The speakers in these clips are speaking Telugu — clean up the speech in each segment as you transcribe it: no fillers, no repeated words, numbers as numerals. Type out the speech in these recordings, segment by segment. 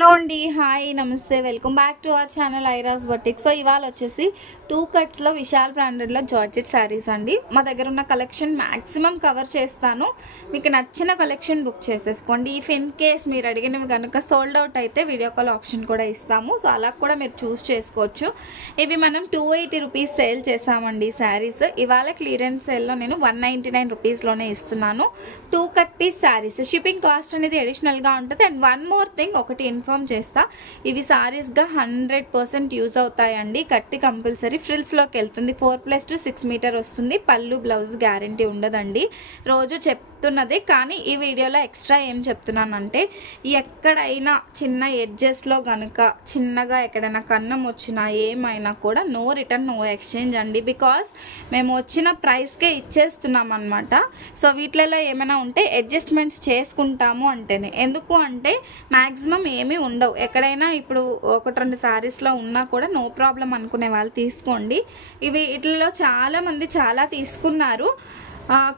హలో అండి, హాయ్, నమస్తే, welcome back to our channel Airas boutique. So ఇవాళ వచ్చేసి 2 కట్స్లో విశాల్ బ్రాండెడ్లో జార్జెట్ శారీస్ అండి. మా దగ్గర ఉన్న కలెక్షన్ మ్యాక్సిమం కవర్ చేస్తాను. మీకు నచ్చిన కలెక్షన్ బుక్ చేసేసుకోండి. ఇఫ్ ఇన్ కేస్ మీరు అడిగినవి కనుక సోల్డ్ అవుట్ అయితే వీడియో కాల్ ఆప్షన్ కూడా ఇస్తాము. సో అలా కూడా మీరు చూస్ చేసుకోవచ్చు. ఇవి మనం 280 రూపీస్ సేల్ చేసామండి శారీస్. ఇవాళ క్లియరెన్స్ సేల్లో నేను 199 రూపీస్లోనే ఇస్తున్నాను. 2 cut piece saris. Shipping cost అనేది అడిషనల్గా ఉంటుంది. అండ్ వన్ మోర్ థింగ్ ఒకటి ఇన్ఫార్మ్ చేస్తా, ఇవి సారీస్గా 100% యూజ్ అవుతాయండి. కట్టి కంపల్సరీ ఫ్రిల్స్లోకి వెళ్తుంది. 4+2 6 మీటర్ వస్తుంది. పళ్ళు బ్లౌజ్ గ్యారంటీ ఉండదండి. రోజు చెప్తున్నది, కానీ ఈ వీడియోలో ఎక్స్ట్రా ఏం చెప్తున్నానంటే, ఎక్కడైనా చిన్న ఎడ్జెస్లో కనుక చిన్నగా ఎక్కడైనా కన్నం వచ్చినా ఏమైనా కూడా నో రిటర్న్ నో ఎక్స్చేంజ్ అండి. బికాస్ మేము వచ్చిన ప్రైస్కే ఇచ్చేస్తున్నాం అనమాట. సో వీటిలలో ఏమైనా ఉంటే అడ్జస్ట్మెంట్స్ చేసుకుంటాము అంటేనే. ఎందుకు అంటే మ్యాక్సిమం ఏమీ ఉండవు. ఎక్కడైనా ఇప్పుడు 1-2 శారీస్లో ఉన్నా కూడా నో ప్రాబ్లం అనుకునే వాళ్ళు తీసుకోండి. ఇవి వీటిలో చాలామంది చాలా తీసుకున్నారు.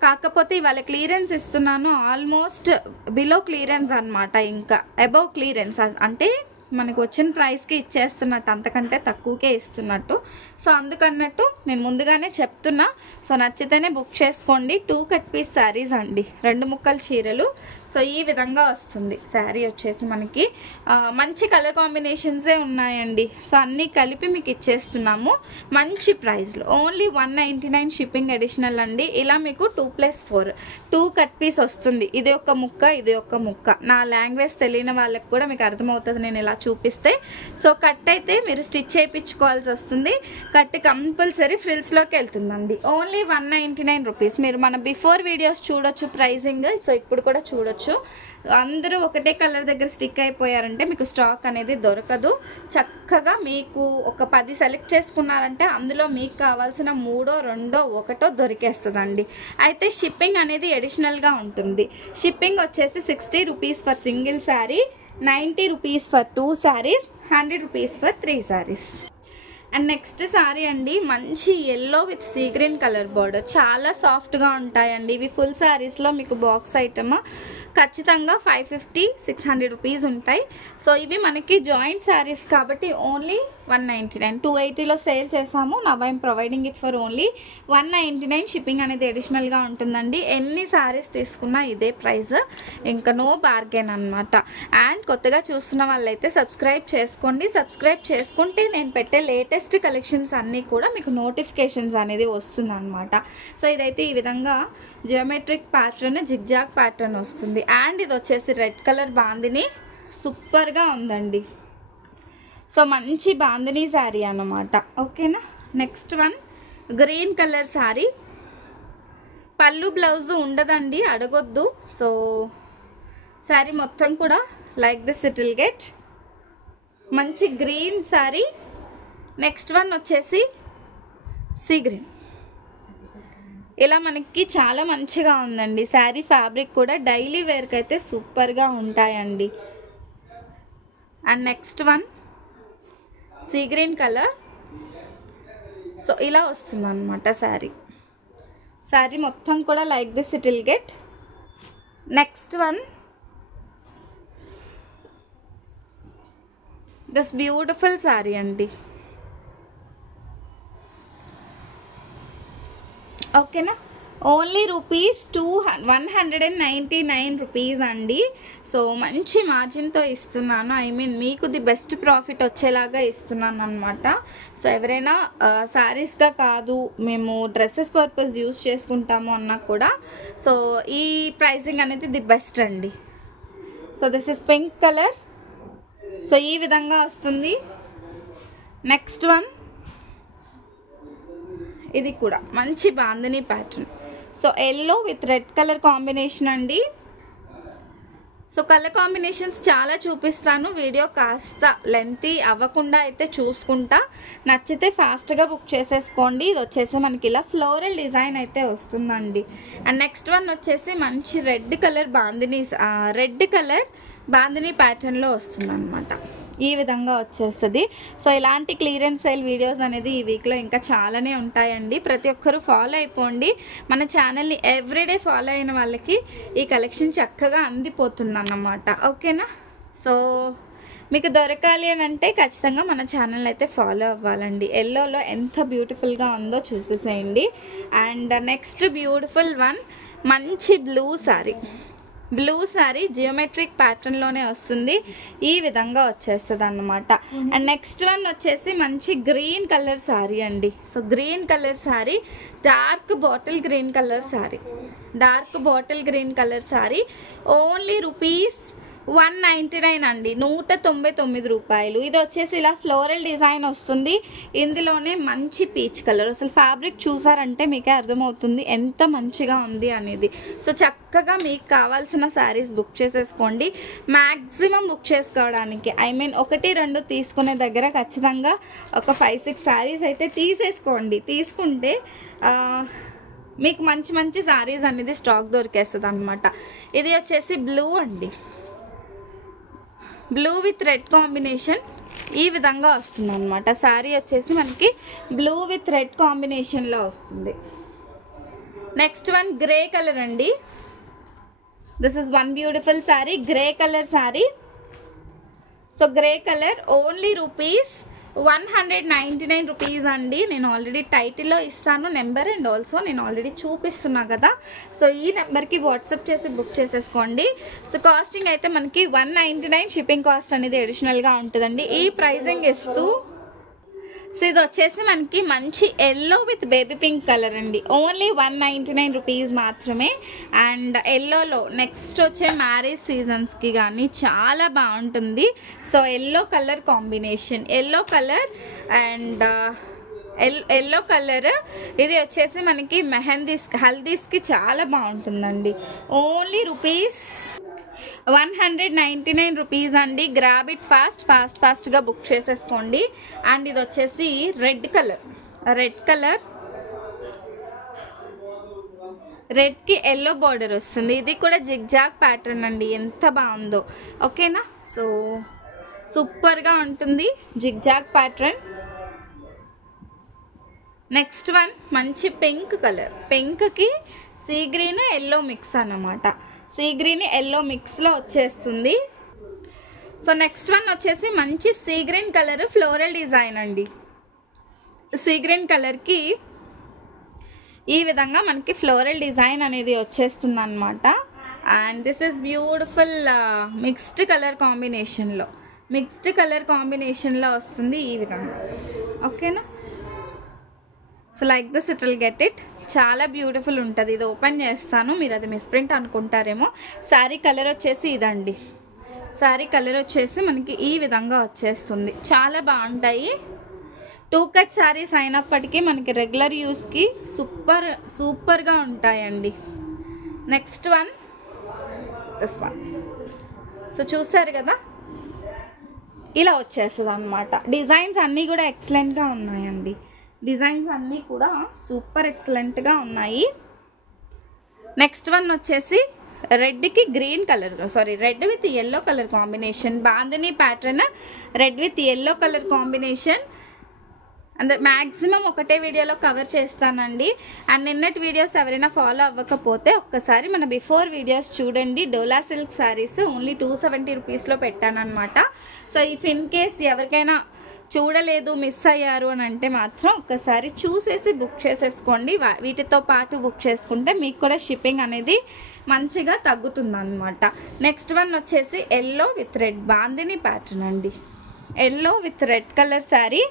కాకపోతే ఇవాళ క్లియరెన్స్ ఇస్తున్నాను. ఆల్మోస్ట్ బిలో క్లియరెన్స్ అనమాట. ఇంకా అబౌవ్ క్లియరెన్స్ అంటే మనకు వచ్చిన ప్రైస్కి ఇచ్చేస్తున్నట్టు, అంతకంటే తక్కువకే ఇస్తున్నట్టు. సో అందుకన్నట్టు నేను ముందుగానే చెప్తున్నా. సో నచ్చితేనే బుక్ చేసుకోండి. 2 కట్ పీస్ శారీస్ అండి, 2 ముక్కల చీరలు. సో ఈ విధంగా వస్తుంది శారీ వచ్చేసి. మనకి మంచి కలర్ కాంబినేషన్సే ఉన్నాయండి. సో అన్నీ కలిపి మీకు ఇచ్చేస్తున్నాము మంచి ప్రైస్లో. ఓన్లీ 199 షిప్పింగ్ అడిషనల్ అండి. ఇలా మీకు 2+4 2 కట్ పీస్ వస్తుంది. ఇది ఒక ముక్క, ఇది ఒక ముక్క. నా లాంగ్వేజ్ తెలియని వాళ్ళకి కూడా మీకు అర్థమవుతుంది నేను ఇలా చూపిస్తే. సో కట్ అయితే మీరు స్టిచ్ చేయించుకోవాల్సి వస్తుంది. కట్ కంపల్సరీ ఫ్రిల్స్లోకి వెళ్తుందండి. Only 199 rupees. మీరు మన బిఫోర్ వీడియోస్ చూడొచ్చు ప్రైజింగ్. సో ఇప్పుడు కూడా చూడొచ్చు. అందరూ ఒకటే కలర్ దగ్గర స్టిక్ అయిపోయారంటే మీకు స్టాక్ అనేది దొరకదు. చక్కగా మీకు ఒక 10 సెలెక్ట్ చేసుకున్నారంటే అందులో మీకు కావాల్సిన 3, 2, 1 దొరికేస్తుందండి. అయితే షిప్పింగ్ అనేది అడిషనల్గా ఉంటుంది. షిప్పింగ్ వచ్చేసి 60 rupees for single sari, 90 rupees for 2 saris, 100 rupees for 3 saris. And next sari అండి, మంచి yellow with sea green colour border. చాలా సాఫ్ట్గా ఉంటాయండి ఇవి. ఫుల్ శారీస్లో మీకు బాక్స్ ఐటమ్ ఖచ్చితంగా 550-600 రూపీస్ ఉంటాయి. సో ఇవి మనకి జాయింట్ శారీస్ కాబట్టి ఓన్లీ 199. 280లో సేల్ చేసాము. Now I'm providing it for only 199. Shipping అనేది అడిషనల్గా ఉంటుందండి. ఎన్ని శారీస్ తీసుకున్నా ఇదే ప్రైస్, ఇంకా నో బార్గెన్ అనమాట. అండ్ కొత్తగా చూస్తున్న వాళ్ళైతే సబ్స్క్రైబ్ చేసుకోండి. సబ్స్క్రైబ్ చేసుకుంటే నేను పెట్టే లేటెస్ట్ కలెక్షన్స్ అన్నీ కూడా మీకు నోటిఫికేషన్స్ అనేది వస్తుంది అనమాట. సో ఇదైతే ఈ విధంగా జియోమెట్రిక్ ప్యాటర్న్, జిగ్జాగ్ ప్యాటర్న్ వస్తుంది. అండ్ ఇది వచ్చేసి రెడ్ కలర్ బాందిని. సూపర్గా ఉందండి. సో మంచి బాందిని శారీ అన్నమాట. ఓకేనా. Next one green colour sari. పళ్ళు బ్లౌజు ఉండదండి, అడగొద్దు. సో శారీ మొత్తం కూడా like this it will get. మంచి గ్రీన్ శారీ. నెక్స్ట్ వన్ వచ్చేసి సీ గ్రీన్. ఇలా మనకి చాలా మంచిగా ఉందండి శారీ. ఫ్యాబ్రిక్ కూడా డైలీ వేర్కి అయితే సూపర్గా ఉంటాయండి. And next one sea green colour. So ఇలా వస్తుంది అనమాట శారీ. శారీ మొత్తం కూడా like this it will get. Next one this beautiful sari అండి. ఓకేనా. ఓన్లీ రూపీస్ 199 రూపీస్ అండి. సో మంచి మార్జిన్తో ఇస్తున్నాను. ఐ మీన్ మీకు ది బెస్ట్ ప్రాఫిట్ వచ్చేలాగా ఇస్తున్నాను అనమాట. సో ఎవరైనా శారీస్గా కాదు మేము డ్రెస్సెస్ పర్పస్ యూస్ చేసుకుంటాము అన్నా కూడా సో ఈ ప్రైసింగ్ అనేది ది బెస్ట్ అండి. So this is pink colour. So ఈ విధంగా వస్తుంది. నెక్స్ట్ వన్ ఇది కూడా మంచి bandhani pattern. So yellow with red colour combination అండి. సో కలర్ కాంబినేషన్స్ చాలా చూపిస్తాను. వీడియో కాస్త లెంతీ అవ్వకుండా అయితే చూసుకుంటా. నచ్చితే ఫాస్ట్గా బుక్ చేసేసుకోండి. ఇది వచ్చేసి మనకి ఇలా ఫ్లోరల్ డిజైన్ అయితే వస్తుందండి. అండ్ నెక్స్ట్ వన్ వచ్చేసి మంచి రెడ్ కలర్ బాందిని ప్యాటర్న్లో వస్తుంది అనమాట. ఈ విధంగా వచ్చేస్తుంది. సో ఇలాంటి క్లియరెన్స్ సేల్ వీడియోస్ అనేది ఈ వీక్లో ఇంకా చాలానే ఉంటాయండి. ప్రతి ఒక్కరూ ఫాలో అయిపోండి. మన ఛానల్ని ఎవ్రీడే ఫాలో అయిన వాళ్ళకి ఈ కలెక్షన్ చక్కగా అందిపోతుంది అన్నమాట. ఓకేనా. సో మీకు దొరకాలి అని అంటే ఖచ్చితంగా మన ఛానల్ అయితే ఫాలో అవ్వాలండి. ఎల్లోలో ఎంత బ్యూటిఫుల్గా ఉందో చూసేసేయండి. అండ్ నెక్స్ట్ బ్యూటిఫుల్ వన్, మంచి బ్లూ శారీ జియోమెట్రిక్ ప్యాటర్న్లోనే వస్తుంది. ఈ విధంగా వచ్చేస్తుంది అన్నమాట. అండ్ నెక్స్ట్ వన్ వచ్చేసి మంచి గ్రీన్ కలర్ శారీ అండి. So green colour sari, dark bottle green colour sari only rupees 199 అండి, 199 రూపాయలు. ఇది వచ్చేసి ఇలా ఫ్లోరల్ డిజైన్ వస్తుంది. ఇందులోనే మంచి పీచ్ కలర్. అసలు ఫ్యాబ్రిక్ చూసారంటే మీకే అర్థమవుతుంది ఎంత మంచిగా ఉంది అనేది. సో చక్కగా మీకు కావాల్సిన శారీస్ బుక్ చేసేసుకోండి. మ్యాక్సిమం బుక్ చేసుకోవడానికి ఒకటి రెండు తీసుకునే దగ్గర ఖచ్చితంగా ఒక 5-6 శారీస్ అయితే తీసేసుకోండి. తీసుకుంటే మీకు మంచి మంచి శారీస్ అనేది స్టాక్ దొరికేస్తుంది అనమాట. ఇది వచ్చేసి బ్లూ అండి, బ్లూ విత్ రెడ్ కాంబినేషన్ ఈ విధంగా వస్తుంది అనమాట. శారీ వచ్చేసి మనకి బ్లూ విత్ రెడ్ కాంబినేషన్లో వస్తుంది. నెక్స్ట్ వన్ గ్రే కలర్ అండి. This is one beautiful sari, grey colour sari. So grey colour only rupees 199 rupees అండి. నేను ఆల్రెడీ టైటిల్లో ఇస్తాను నెంబర్, అండ్ ఆల్సో నేను ఆల్రెడీ చూపిస్తున్నా కదా. సో ఈ నెంబర్కి వాట్సాప్ చేసి బుక్ చేసేసుకోండి. సో కాస్టింగ్ అయితే మనకి 199, షిప్పింగ్ కాస్ట్ అనేది అడిషనల్గా ఉంటుందండి. ఈ ప్రైజింగ్ ఇస్తూ సో ఇది వచ్చేసి మనకి మంచి yellow with baby pink colour అండి. ఓన్లీ 199 రూపీస్ మాత్రమే. అండ్ ఎల్లోలో నెక్స్ట్ వచ్చే మ్యారేజ్ సీజన్స్కి కానీ చాలా బాగుంటుంది. So yellow colour combination, yellow colour and yellow colour ఇది వచ్చేసి మనకి హల్దీస్కి చాలా బాగుంటుందండి. ఓన్లీ రూపీస్ 199 రూపీస్ అండి. గ్రాబ్ ఇట్ ఫాస్ట్గా బుక్ చేసేసుకోండి. అండ్ ఇది వచ్చేసి రెడ్ కలర్, రెడ్కి ఎల్లో బార్డర్ వస్తుంది. ఇది కూడా జిగ్జాగ్ ప్యాటర్న్ అండి, ఎంత బాగుందో. ఓకేనా, సో సూపర్గా ఉంటుంది జిగ్జాగ్ ప్యాటర్న్. నెక్స్ట్ వన్ మంచి పింక్ కలర్, పింక్కి సీ గ్రీన్ ఎల్లో మిక్స్ అన్నమాట. సీ గ్రీన్ ఎల్లో మిక్స్లో వచ్చేస్తుంది. సో నెక్స్ట్ వన్ వచ్చేసి మంచి sea green colour floral design అండి. సీ గ్రీన్ కలర్కి ఈ విధంగా మనకి ఫ్లోరల్ డిజైన్ అనేది వచ్చేస్తుంది అనమాట. And this is beautiful mixed colour కాంబినేషన్లో వస్తుంది ఈ విధంగా. ఓకేనా, so like this it will get it. చాలా బ్యూటిఫుల్ ఉంటుంది. ఇది ఓపెన్ చేస్తాను, మీరు అది మిస్ప్రింట్ అనుకుంటారేమో. శారీ కలర్ వచ్చేసి ఇదండి. శారీ కలర్ వచ్చేసి మనకి ఈ విధంగా వచ్చేస్తుంది. చాలా బాగుంటాయి. 2 కట్ శారీస్ అయినప్పటికీ మనకి రెగ్యులర్ యూస్కి సూపర్గా ఉంటాయండి. Next one this one. So చూసారు కదా, ఇలా వచ్చేస్తుంది అనమాట. డిజైన్స్ అన్నీ కూడా ఎక్సలెంట్గా ఉన్నాయండి. డిజైన్స్ అన్నీ కూడా సూపర్ ఎక్సలెంట్గా ఉన్నాయి. నెక్స్ట్ వన్ వచ్చేసి రెడ్కి green colour, red with yellow colour combination, bandhani pattern, red with yellow colour combination. And maximum ఒకటే వీడియోలో కవర్ చేస్తానండి. అండ్ నిన్నటి వీడియోస్ ఎవరైనా ఫాలో అవ్వకపోతే ఒక్కసారి మన బిఫోర్ వీడియోస్ చూడండి. డోలా సిల్క్ శారీస్ ఓన్లీ 270 రూపీస్లో పెట్టానమాట. సో ఇఫ్ ఇన్ కేస్ ఎవరికైనా చూడలేదు, మిస్ అయ్యారు అని అంటే మాత్రం ఒక్కసారి చూసేసి బుక్ చేసేసుకోండి. వీటితో పాటు బుక్ చేసుకుంటే మీకు కూడా షిప్పింగ్ అనేది మంచిగా తగ్గుతుంది అనమాట. నెక్స్ట్ వన్ వచ్చేసి yellow with red bandhani pattern అండి. Yellow with red colour sari.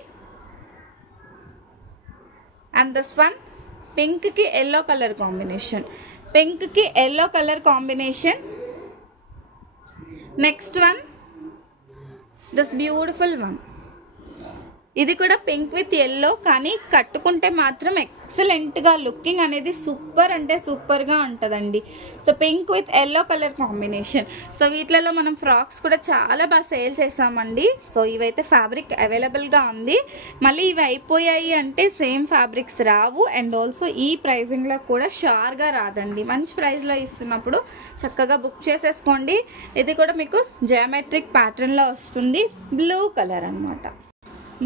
And this one పింక్కి yellow colour combination. Next one this beautiful one. ఇది కూడా పింక్ విత్ ఎల్లో, కానీ కట్టుకుంటే మాత్రం ఎక్సలెంట్గా లుకింగ్ అనేది సూపర్ అంటే సూపర్గా ఉంటుందండి. So pink with yellow colour combination. So వీటిలలో మనం ఫ్రాక్స్ కూడా చాలా బాగా సేల్ చేసామండి. సో ఇవైతే ఫ్యాబ్రిక్ అవైలబుల్గా ఉంది. మళ్ళీ ఇవి అయిపోయాయి అంటే same fabrics Rao. And also ఈ ప్రైజింగ్లో కూడా షూర్గా రాదండి. మంచి ప్రైస్లో ఇస్తున్నప్పుడు చక్కగా బుక్ చేసేసుకోండి. ఇది కూడా మీకు జియోమెట్రిక్ ప్యాటర్న్లో వస్తుంది. బ్లూ కలర్ అనమాట,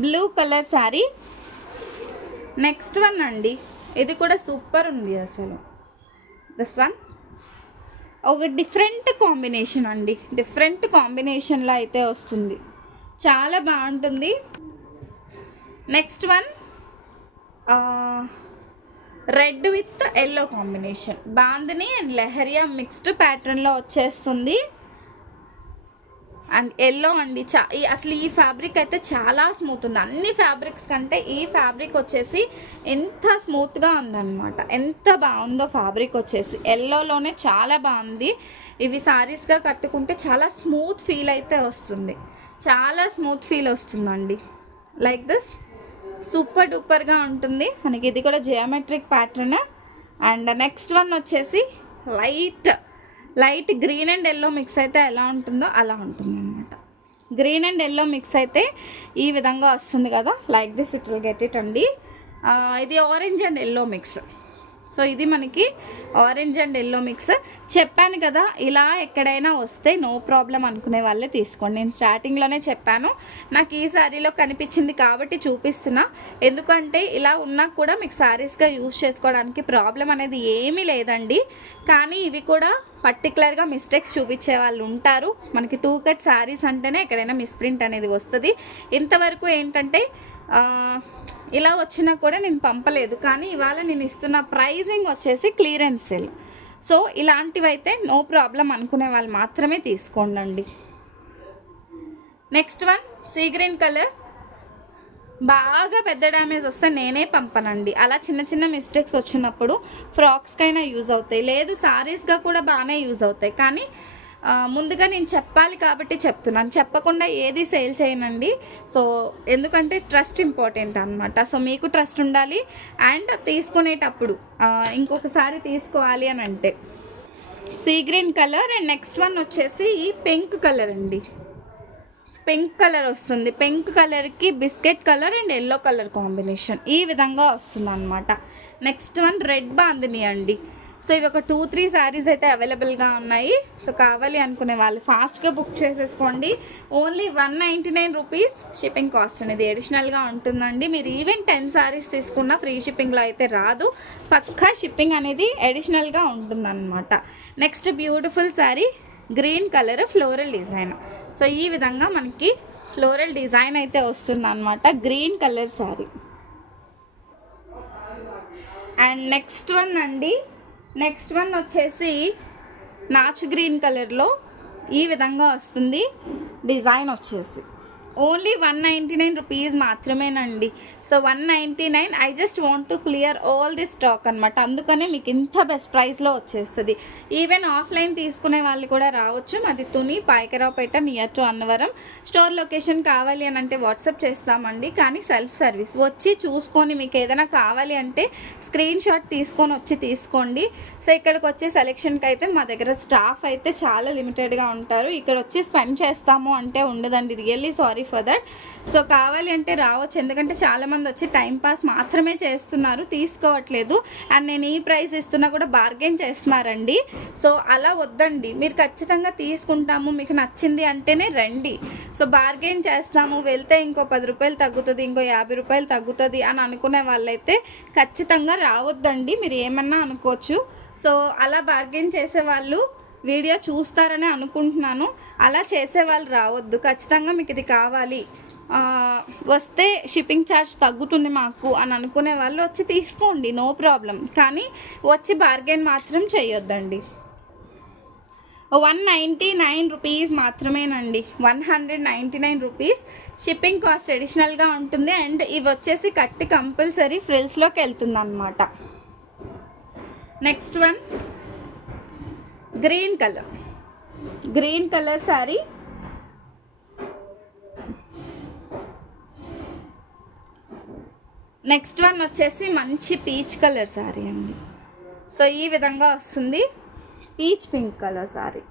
blue colour sari. Next one అండి, ఇది కూడా సూపర్ ఉంది అసలు. దిస్ వన్ ఒక డిఫరెంట్ కాంబినేషన్ అండి, డిఫరెంట్ కాంబినేషన్లో అయితే వస్తుంది. చాలా బాగుంటుంది. Next one red with yellow combination, bandhani and leheriya mixed ప్యాటర్న్లో వచ్చేస్తుంది. అండ్ ఎల్లో అండి, అసలు ఈ ఫ్యాబ్రిక్ అయితే చాలా స్మూత్ ఉంది. అన్ని ఫ్యాబ్రిక్స్ కంటే ఈ ఫ్యాబ్రిక్ వచ్చేసి ఎంత స్మూత్గా ఉందన్నమాట. ఎంత బాగుందో ఫ్యాబ్రిక్ వచ్చేసి, ఎల్లోలోనే చాలా బాగుంది. ఇవి సారీస్గా కట్టుకుంటే చాలా స్మూత్ ఫీల్ అయితే వస్తుంది, చాలా స్మూత్ ఫీల్ వస్తుందండి. లైక్ దిస్ సూపర్ డూపర్గా ఉంటుంది మనకి. ఇది కూడా geometric pattern. And next one వచ్చేసి light green and yellow mix అయితే ఎలా ఉంటుందో అలా ఉంటుంది అనమాట. గ్రీన్ అండ్ ఎల్లో మిక్స్ అయితే ఈ విధంగా వస్తుంది కదా, like this it will get it అండి. ఇది orange and yellow mix. So ఇది మనకి ఆరెంజ్ అండ్ ఎల్లో మిక్స్. చెప్పాను కదా, ఇలా ఎక్కడైనా వస్తే నో ప్రాబ్లం అనుకునే వాళ్ళే తీసుకోండి. నేను స్టార్టింగ్లోనే చెప్పాను, నాకు ఈ శారీలో కనిపించింది కాబట్టి చూపిస్తున్నా. ఎందుకంటే ఇలా ఉన్నా కూడా మీకు శారీస్గా యూజ్ చేసుకోవడానికి ప్రాబ్లం అనేది ఏమీ లేదండి. కానీ ఇవి కూడా పర్టికులర్గా మిస్టేక్స్ చూపించే వాళ్ళు ఉంటారు. మనకి 2 కట్ శారీస్ అంటేనే ఎక్కడైనా మిస్ప్రింట్ అనేది వస్తుంది. ఇంతవరకు ఏంటంటే ఇలా వచ్చినా కూడా నేను పంపలేదు, కానీ ఇవాళ నేను ఇస్తున్న ప్రైజింగ్ వచ్చేసి క్లియరెన్స్ సేల్. సో ఇలాంటివైతే నో ప్రాబ్లం అనుకునే వాళ్ళు మాత్రమే తీసుకోండి. Next one sea green colour. బాగా పెద్ద డ్యామేజ్ వస్తే నేనే పంపనండి. అలా చిన్న చిన్న మిస్టేక్స్ వచ్చినప్పుడు ఫ్రాక్స్కైనా యూజ్ అవుతాయి, లేదు సారీస్గా కూడా బాగానే యూజ్ అవుతాయి. కానీ ముందుగా నేను చెప్పాలి కాబట్టి చెప్తున్నాను, చెప్పకుండా ఏది సేల్ చేయనండి. సో ఎందుకంటే ట్రస్ట్ ఇంపార్టెంట్ అనమాట. సో మీకు ట్రస్ట్ ఉండాలి. అండ్ తీసుకునేటప్పుడు ఇంకొకసారి తీసుకోవాలి అని అంటే see green colour. And next one వచ్చేసి పింక్ కలర్ అండి. పింక్ కలర్ వస్తుంది. పింక్ కలర్కి biscuit colour and yellow colour combination ఈ విధంగా వస్తుంది అనమాట. నెక్స్ట్ వన్ రెడ్ బాందిని అండి. సో ఇవి ఒక 2-3 శారీస్ అయితే అవైలబుల్గా ఉన్నాయి. సో కావాలి అనుకునే వాళ్ళు ఫాస్ట్గా బుక్ చేసేసుకోండి. ఓన్లీ 199 రూపీస్ షిప్పింగ్ కాస్ట్ అనేది అడిషనల్గా ఉంటుందండి. మీరు ఈవెన్ 10 శారీస్ తీసుకున్నా ఫ్రీ షిప్పింగ్లో అయితే రాదు, పక్కా షిప్పింగ్ అనేది అడిషనల్గా ఉంటుందన్నమాట. Next beautiful sari green colour floral design. So ఈ విధంగా మనకి ఫ్లోరల్ డిజైన్ అయితే వస్తుంది అనమాట, green colour sari. And next one అండి, నెక్స్ట్ వన్ వచ్చేసి నాచు గ్రీన్ కలర్లో ఈ విధంగా వస్తుంది డిజైన్ వచ్చేసి. ఓన్లీ 199 రూపీస్ మాత్రమేనండి. So 199. I just want to clear all the stock అనమాట. అందుకనే మీకు ఇంత బెస్ట్ ప్రైస్లో వచ్చేస్తుంది. ఈవెన్ ఆఫ్లైన్ తీసుకునే వాళ్ళు కూడా రావచ్చు. మాది Tuni Payakaraopeta near to Annavaram. Store location కావాలి అని అంటే వాట్సాప్ చేస్తామండి, కానీ సెల్ఫ్ సర్వీస్. వచ్చి చూసుకొని మీకు ఏదైనా కావాలి అంటే స్క్రీన్ షాట్ తీసుకొని వచ్చి తీసుకోండి. సో ఇక్కడికి వచ్చే సెలెక్షన్కి అయితే మా దగ్గర స్టాఫ్ అయితే చాలా లిమిటెడ్గా ఉంటారు. ఇక్కడ వచ్చి స్పెండ్ చేస్తాము అంటే ఉండదండి. Really sorry for that. So కావాలి అంటే రావచ్చు, ఎందుకంటే చాలామంది వచ్చి టైంపాస్ మాత్రమే చేస్తున్నారు, తీసుకోవట్లేదు. అండ్ నేను ఈ ప్రైస్ ఇస్తున్నా కూడా బార్గెన్ చేస్తున్నారండి. సో అలా వద్దండి, మీరు ఖచ్చితంగా తీసుకుంటాము మీకు నచ్చింది అంటేనే రండి. సో బార్గెన్ చేస్తాము, వెళ్తే ఇంకో 10 రూపాయలు తగ్గుతుంది, ఇంకో 50 రూపాయలు తగ్గుతుంది అని అనుకునే వాళ్ళైతే ఖచ్చితంగా రావద్దండి. మీరు ఏమన్నా అనుకోవచ్చు. సో అలా బార్గెన్ చేసేవాళ్ళు వీడియో చూస్తారని అనుకుంటున్నాను. అలా చేసేవాళ్ళు రావద్దు. ఖచ్చితంగా మీకు ఇది కావాలి, వస్తే షిప్పింగ్ ఛార్జ్ తగ్గుతుంది మాకు అని అనుకునే వాళ్ళు వచ్చి తీసుకోండి, నో ప్రాబ్లం. కానీ వచ్చి బార్గెన్ మాత్రం చేయొద్దండి. 199 రూపీస్ మాత్రమేనండి. 199 రూపీస్ షిప్పింగ్ కాస్ట్ అడిషనల్గా ఉంటుంది. అండ్ ఇవి వచ్చేసి కట్టి కంపల్సరీ ఫ్రిల్స్లోకి వెళ్తుంది అనమాట. Next one green colour, green colour sari. Next one వచ్చేసి మంచి పీచ్ కలర్ శారీ అండి. సో ఈ విధంగా వస్తుంది, peach pink colour sari.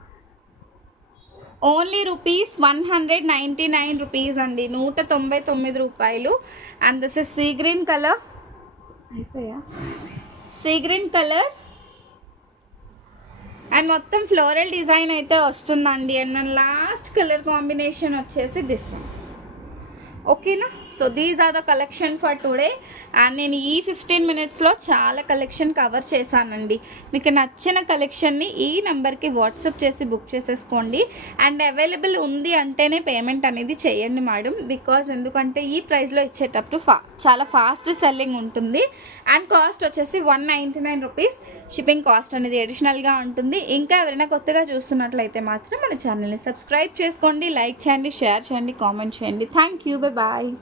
Only rupees 199 rupees అండి, 199 రూపాయలు. And this is sea green colour. అయిపోయా సీ గ్రీన్ కలర్. అండ్ మొత్తం ఫ్లోరల్ డిజైన్ అయితే వస్తుందండి. అండ్ లాస్ట్ కలర్ కాంబినేషన్ వచ్చేసి దిస్ వన్. ఓకేనా. So these are the collection for today. And నేను ఈ 15 minutesలో చాలా కలెక్షన్ కవర్ చేశానండి. మీకు నచ్చిన కలెక్షన్ని ఈ నెంబర్కి వాట్సాప్ చేసి బుక్ చేసేసుకోండి. అండ్ అవైలబుల్ ఉంది అంటేనే పేమెంట్ అనేది చేయండి మేడం, బికాజ్ ఎందుకంటే ఈ ప్రైస్లో ఇచ్చేటప్పుడు చాలా ఫాస్ట్ సెల్లింగ్ ఉంటుంది. అండ్ కాస్ట్ వచ్చేసి 199 రూపీస్. షిప్పింగ్ కాస్ట్ అనేది అడిషనల్గా ఉంటుంది. ఇంకా ఎవరైనా కొత్తగా చూస్తున్నట్లయితే మాత్రం మన ఛానల్ని సబ్స్క్రైబ్ చేసుకోండి, లైక్ చేయండి, షేర్ చేయండి, కామెంట్ చేయండి. Thank you, bye.